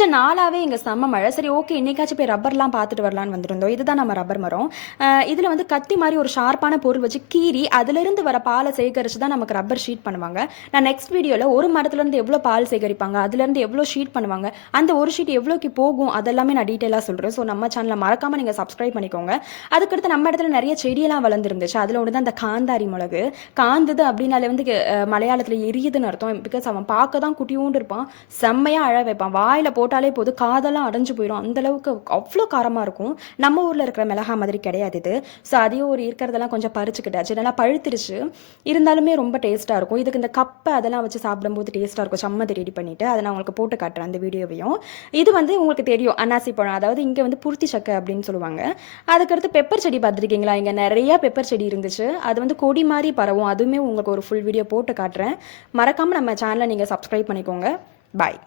கொஞ்சம் நாளாகவே இங்கே செம்ம மழை. சரி ஓகே இன்னைக்காச்சும் போய் ரப்பர்லாம் பார்த்துட்டு வரலான்னு வந்திருந்தோம். இதுதான் நம்ம ரப்பர் மரம். இதில் வந்து கத்தி மாதிரி ஒரு ஷார்ப்பான பொருள் வச்சு கீறி அதிலிருந்து வர பாலை சேகரித்து தான் நமக்கு ரப்பர் ஷீட் பண்ணுவாங்க. நான் நெக்ஸ்ட் வீடியோவில் ஒரு மரத்துலேருந்து எவ்வளோ பால் சேகரிப்பாங்க, அதுலேருந்து எவ்வளோ ஷீட் பண்ணுவாங்க, அந்த ஒரு ஷீட் எவ்வளோக்கு போகும் அதெல்லாமே நான் டீட்டெயிலாக சொல்கிறேன். ஸோ நம்ம சேனலை மறக்காமல் நீங்கள் சப்ஸ்கிரைப் பண்ணிக்கோங்க. அதுக்கடுத்து நம்ம இடத்துல நிறைய செடியெல்லாம் வளர்ந்துருந்துச்சு. அதில் ஒன்று தான் அந்த காந்தாரி மிளகு. காந்தது அப்படின்னாலே வந்து மலையாளத்தில் எரியுதுன்னு அர்த்தம். பிகாஸ் அவன் பார்க்க தான் குட்டியூண்டு இருப்பான், செம்மையாக அழ வைப்பான். வாயில் போட்டாலே போது காதெல்லாம் அடைஞ்சு போயிடும், அந்தளவுக்கு அவ்வளோ காரமாக இருக்கும். நம்ம ஊரில் இருக்கிற மிளகா மாதிரி கிடையாது இது. ஸோ அதையும் ஒரு இருக்கிறதெல்லாம் கொஞ்சம் பறிச்சுக்கிட்டாச்சு. நல்லா பழுத்துருச்சு, இருந்தாலுமே ரொம்ப டேஸ்ட்டாக இருக்கும். இதுக்கு இந்த கப்பை அதெல்லாம் வச்சு சாப்பிடும்போது டேஸ்ட்டாக இருக்கும். சம்மதி ரெடி பண்ணிவிட்டு அதை நான் உங்களுக்கு போட்டு காட்டுறேன் அந்த வீடியோவையும். இது வந்து உங்களுக்கு தெரியும் அன்னாசி பழம், அதாவது இங்கே வந்து புருத்தி சக்கை அப்படின்னு சொல்லுவாங்க. அதுக்கடுத்து பெப்பர் செடி பார்த்துருக்கீங்களா? இங்கே நிறையா பெப்பர் செடி இருந்துச்சு. அது வந்து கொடி மாதிரி பரவும். அதுவுமே உங்களுக்கு ஒரு ஃபுல் வீடியோ போட்டு காட்டுறேன். மறக்காமல் நம்ம சேனலை நீங்கள் சப்ஸ்கிரைப் பண்ணிக்கோங்க. பாய்.